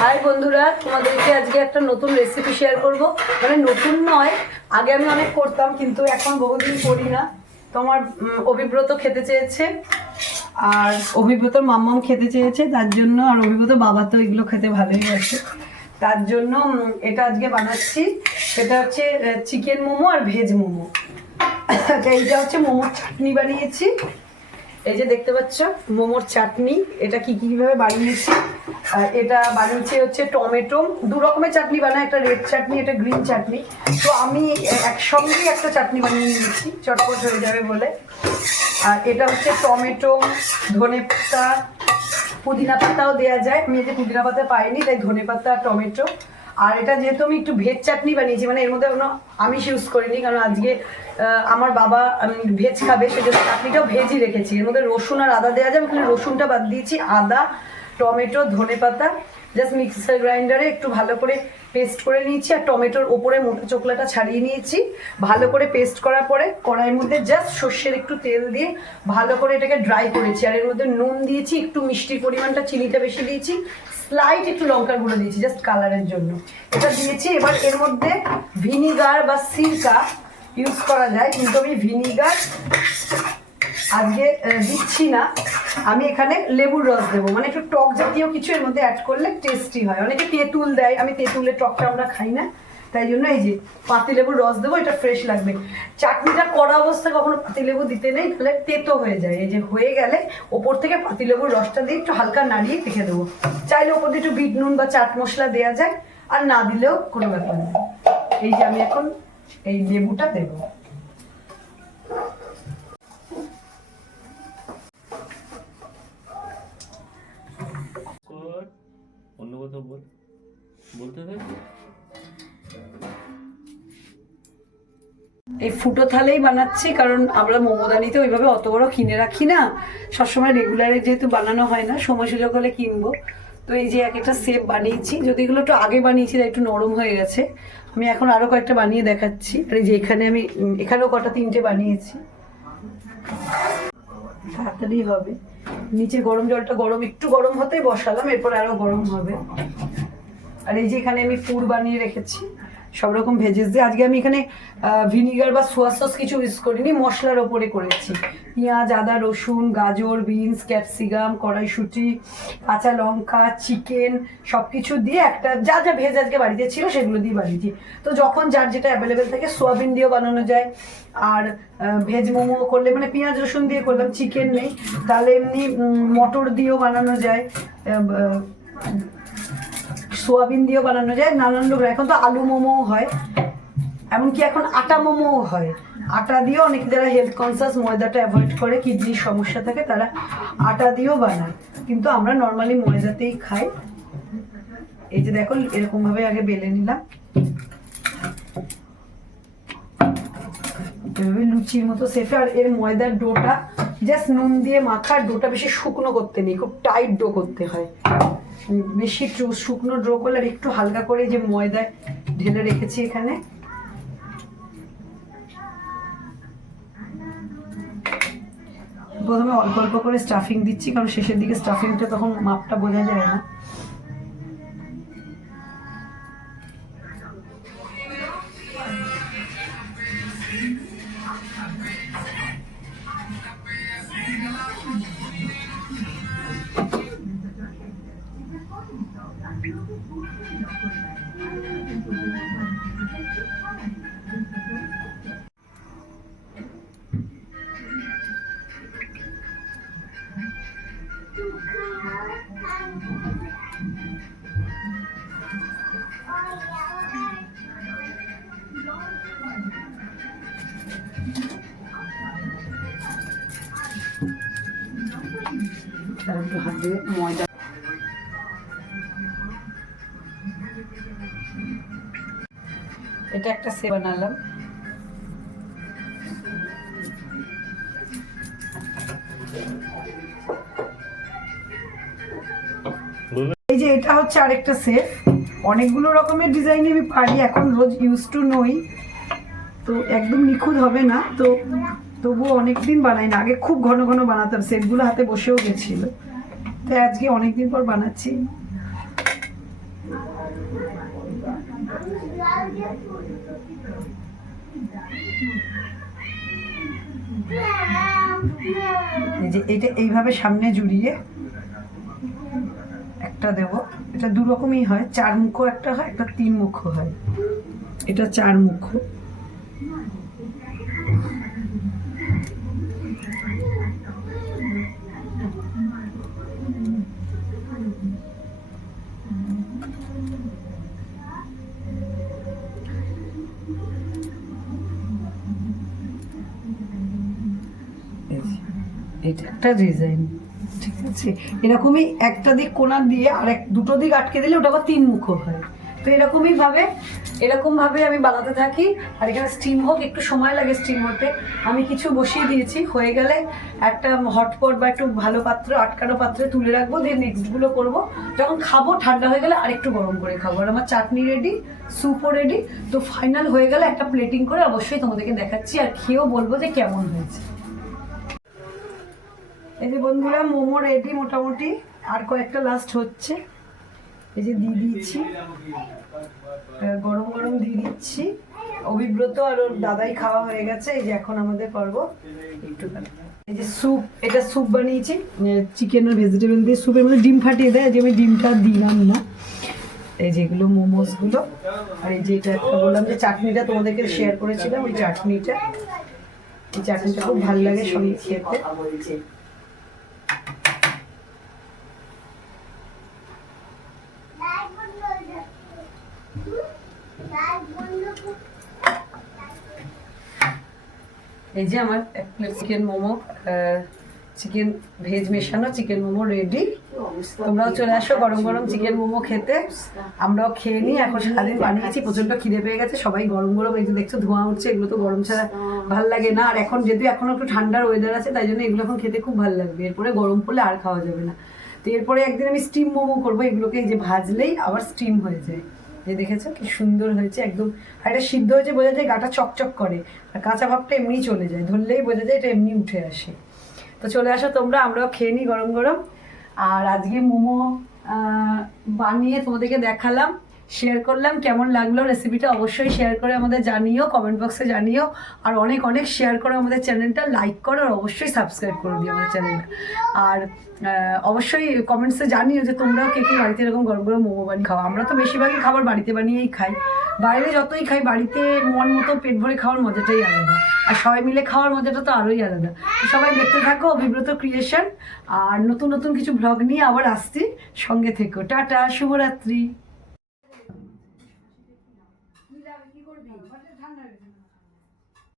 High বন্ধুরা, তোমাদেরকে আজকে একটা নতুন রেসিপি শেয়ার করব। মানে নতুন নয়, আগে আমি অনেক করতাম কিন্তু এখন বহুদিন করি না। তোমার অভিব্রত খেতে চেয়েছে আর অভিব্রতর মাম্মাম খেতে চেয়েছে, তার জন্য। আর অভিব্রত বাবা তো এগুলো খেতে ভালোই আছে, তার জন্য এটা আজকে বানাচ্ছি। এটা হচ্ছে চিকেন মোমো আর ভেজ মোমো। এইটা হচ্ছে মোমোর চাটনি বানিয়েছি। এই যে দেখতে পাচ্ছ মোমোর চাটনি, এটা কিভাবে বানিয়েছি। এটা বানিয়েছি হচ্ছে টমেটো, দু রকমের চাটনি বানায়, একটা রেড চাটনি, একটা গ্রিন চাটনি। তো আমি একসঙ্গেই একটা চাটনি বানিয়ে নিয়েছি, চটপট হয়ে যাবে বলে। আর এটা হচ্ছে টমেটো, ধনে পাতা, পুদিনা পাতাও দেওয়া যায়। আমি যে পুদিনা পাতা পাইনি, তাই ধনে পাতা, টমেটো। আর এটা যেহেতু আমি একটু ভেজ চাটনি বানিয়েছি, মানে এর মধ্যে কোনো আমিষ ইউজ করিনি, কারণ আজকে আমার বাবা ভেজ খাবে, সেজন্য চাটনিটাও ভেজই রেখেছি। এর মধ্যে রসুন আর আদা দেওয়া যাবে, কিন্তু রসুনটা বাদ দিয়েছি। আদা, টমেটো, ধনে পাতা জাস্ট মিক্সার গ্রাইন্ডারে একটু ভালো করে পেস্ট করে নিয়েছি। আর টমেটোর ওপরে মোটা চোকলাটা ছাড়িয়ে নিয়েছি। ভালো করে পেস্ট করার পরে কড়াইয়ের মধ্যে জাস্ট সর্ষের একটু তেল দিয়ে ভালো করে এটাকে ড্রাই করেছি। আর এর মধ্যে নুন দিয়েছি, একটু মিষ্টির পরিমাণটা, চিনিটা বেশি দিয়েছি, স্লাইট একটু লঙ্কার গুঁড়ো দিয়েছি জাস্ট কালারের জন্য। এটা দিয়েছি। এবার এর মধ্যে ভিনিগার বা সিরকা ইউজ করা যায়, কিন্তু আমি ভিনিগার আজকে দিচ্ছি না। আমি এখানে লেবুর রস দেবো, মানে একটু টক জাতীয় কিছু এর মধ্যে অ্যাড করলে টেস্টি হয়। অনেকে তেঁতুল দেয়, আমি তেঁতুলের টকটা আমরা খাই না, তাই জন্য এই যে পাতিলেবুর রস দেবো, এটা ফ্রেশ লাগবে। চাটনিটা করা অবস্থায় কখনো পাতিলেবু দিতে নেই, তাহলে তেতো হয়ে যায়। এই যে হয়ে গেলে ওপর থেকে পাতিলেবুর রসটা দিয়ে একটু হালকা নাড়িয়ে রেখে দেবো। চাইলে ওপর দিয়ে একটু বিট নুন বা চাট মশলা দেওয়া যায়, আর না দিলেও কোনো ব্যাপার নেই। এই যে আমি এখন এই লেবুটা দেবো। অন্য কথা বলতে থাকবে। এই ফুটো থালেই বানাচ্ছি, কারণ আমরা মোমোদানিতে ওইভাবে অত বড় কিনে রাখি না, সবসময় রেগুলারে যেহেতু বানানো হয় না, সময় সুযোগ হলে কিনবো। তো এই যে এক একটা শেপ বানিয়েছি, যদি এগুলো একটু আগে বানিয়েছি তাই একটু নরম হয়ে গেছে। আমি এখন আরো কয়েকটা বানিয়ে দেখাচ্ছি। আর এই যে এখানেও কটা তিনটে বানিয়েছি, তাড়াতাড়ি হবে। নিচে গরম জলটা একটু গরম হতেই বসালাম, এরপর আরো গরম হবে। আর এই যে এখানে আমি পুর বানিয়ে রেখেছি সব রকম ভেজেস দিয়ে। আজকে আমি এখানে ভিনিগার বা সোয়া সস কিছু ইউজ করিনি, মশলার ওপরে করেছি। পেঁয়াজ, আদা, রসুন, গাজর, বিনস, ক্যাপসিকাম, কড়াইশুঁটি, কাঁচা লঙ্কা, চিকেন সব কিছু দিয়ে একটা যা যা ভেজ আজকে বাড়িতে ছিল সেগুলো দিয়ে বানিয়েছি। তো যখন যার যেটা অ্যাভেলেবেল থাকে, সোয়াবিন দিয়েও বানানো যায়। আর ভেজ মোমো করলে, মানে পেঁয়াজ রসুন দিয়ে করলাম, চিকেন নেই, তাহলে এমনি মটর দিয়েও বানানো যায়, সোয়াবিন দিয়েও বানানো যায়, নানান রকম। এখন তো আলু মোমোও হয়, এমনকি এখন আটা মোমোও হয়। আটা দিয়েও অনেকে যারা হেলথ কনসিয়াস, ময়দাটা অ্যাভয়েড করে, কিডনির সমস্যা থাকে, তারা আটা দিয়েও বানায়, কিন্তু আমরা নর্মালি ময়দাতেই খাই। এই যে দেখো, এরকম ভাবে আগে বেলে নিলাম, এভাবে লুচির মতো শেপে। আর এর ময়দার ডোটা জাস্ট নুন দিয়ে মাখা, ডোটা বেশি শুকনো করতে নেই, খুব টাইট ডো করতে হয়। বেশি শুকনো ড্রো করলে আর একটু হালকা করে যে ময়দা ঢেলে রেখেছি এখানে, প্রথমে অল্প অল্প করে স্টাফিং দিচ্ছি, কারণ শেষের দিকে স্টাফিংটা তখন মাপটা বোঝা যায় না। একটু হাতে ময়দা, এটা একটা সেপ বানালাম। এই যে এটা হচ্ছে আরেকটা সেট। অনেকগুলো রকমের ডিজাইন আমি পারি, এখন রোজ ইউজ টু নই, তো একদম নিখুঁত হবে না, তো তবুও অনেকদিন বানাই না। আগে খুব ঘন ঘন বানাতাম, সেটগুলো হাতে বসেও গেছিল, তো আজকে অনেকদিন পর বানাচ্ছি। এই যে এটা এইভাবে সামনে জুড়িয়ে একটা দেব। এটা দু রকমই হয়, 4 মুখ একটা হয়, একটা 3 মুখ হয়। এটা 4 মুখ। এটা একটা ডিজাইন, ঠিক আছে। এরকমই একটা দিক কোণা দিয়ে আর দুটো দিক আটকে দিলে ওটা আবার 3 মুখ হয়। তো এরকম ভাবে আমি বানাতে থাকি। আর এখানে স্টিম হোক, একটু সময় লাগে স্টিম হতে। আমি কিছু বসিয়ে দিয়েছি, হয়ে গেলে একটা হটপট বা একটু ভালো পাত্র, আটকানো পাত্রে তুলে রাখবো, দিয়ে নেক্সটগুলো করবো। যখন খাবো ঠান্ডা হয়ে গেলে আরেকটু গরম করে খাবো। আর আমার চাটনি রেডি, স্যুপও রেডি। তো ফাইনাল হয়ে গেলে একটা প্লেটিং করে অবশ্যই তোমাদেরকে দেখাচ্ছি, আর খেয়েও বলবো যে কেমন হয়েছে। এই যে বন্ধুরা, মোমো রেডি মোটামুটি, আর কয়েকটা লাস্ট হচ্ছে। এই যে দিয়ে দিচ্ছি, গরম গরম দিয়ে দিচ্ছি। অভিব্রত আর ওর দাদাই খাওয়া হয়ে গেছে। এই যে এখন আমাদের পর্ব একটুখানি। এই যে স্যুপ, এটা স্যুপ বানিয়েছি চিকেন আর ভেজিটেবল দিয়ে। স্যুপের মধ্যে ডিম ফাটিয়ে দেয়, যে আমি ডিমটা দিলাম না। এই যেগুলো মোমোসগুলো, আর এই যে এটা একটা বললাম যে চাটনিটা তোমাদেরকে শেয়ার করেছিলাম, ওই চাটনিটা। এই চাটনিটা খুব ভালো লাগে সঙ্গে খেতে। এই যে আমার এক plate chicken momo, chicken veg মেশানো চিকেন মোমো রেডি। তোমরাও চলে আসো গরম গরম চিকেন মোমো খেতে। আমরাও খেয়ে নিই। এখন সারাদিন বানিয়েছি, প্রচন্ড খিদে পেয়ে গেছে। সবাই গরম গরম, এই যে দেখছো ধোঁয়া উঠছে, এগুলো তো গরম ছাড়া ভাল লাগে না। আর এখন যেহেতু এখন একটু ঠান্ডার ওয়েদার আছে, তাই জন্য এগুলো এখন খেতে খুব ভালো লাগবে। এরপরে গরম পড়লে আর খাওয়া যাবে না। তো এরপরে একদিন আমি স্টিম মোমো করবো। এগুলোকে এই যে ভাজলেই আবার স্টিম হয়ে যায়। যে দেখেছো কি সুন্দর হয়েছে একদম। আর এটা সিদ্ধ হয়েছে বোঝা যায়, গাটা চকচক করে। আর কাঁচা ভাবটা এমনি চলে যায়, ধরলেই বোঝা যায় এটা এমনি উঠে আসে। তো চলে আসো তোমরা, আমরাও খেয়ে নিই গরম গরম। আর আজকে মোমো বানিয়ে তোমাদেরকে দেখালাম, শেয়ার করলাম। কেমন লাগলো রেসিপিটা অবশ্যই শেয়ার করে আমাদের জানিও, কমেন্ট বক্সে জানিও। আর অনেক অনেক শেয়ার করো আমাদের চ্যানেলটা, লাইক করো, আর অবশ্যই সাবস্ক্রাইব করে দিও আমাদের চ্যানেলটা। আর অবশ্যই কমেন্টসে জানিও যে তোমরাও কে কে বাড়িতে এরকম গরম গরম মোমো বানিয়ে খাও। আমরা তো বেশিরভাগই খাবার বাড়িতে বানিয়েই খাই। বাইরে যতই খাই, বাড়িতে মন মতো পেট ভরে খাওয়ার মজাটাই আলাদা। আর সবাই মিলে খাওয়ার মজাটা তো আরোই আলাদা। সবাই দেখতে থাকো অভিব্রত ক্রিয়েশন। আর নতুন নতুন কিছু ব্লগ নিয়ে আবার আসছি, সঙ্গে থেকো। টাটা, শুভরাত্রি। কি করবি? ঠান্ডা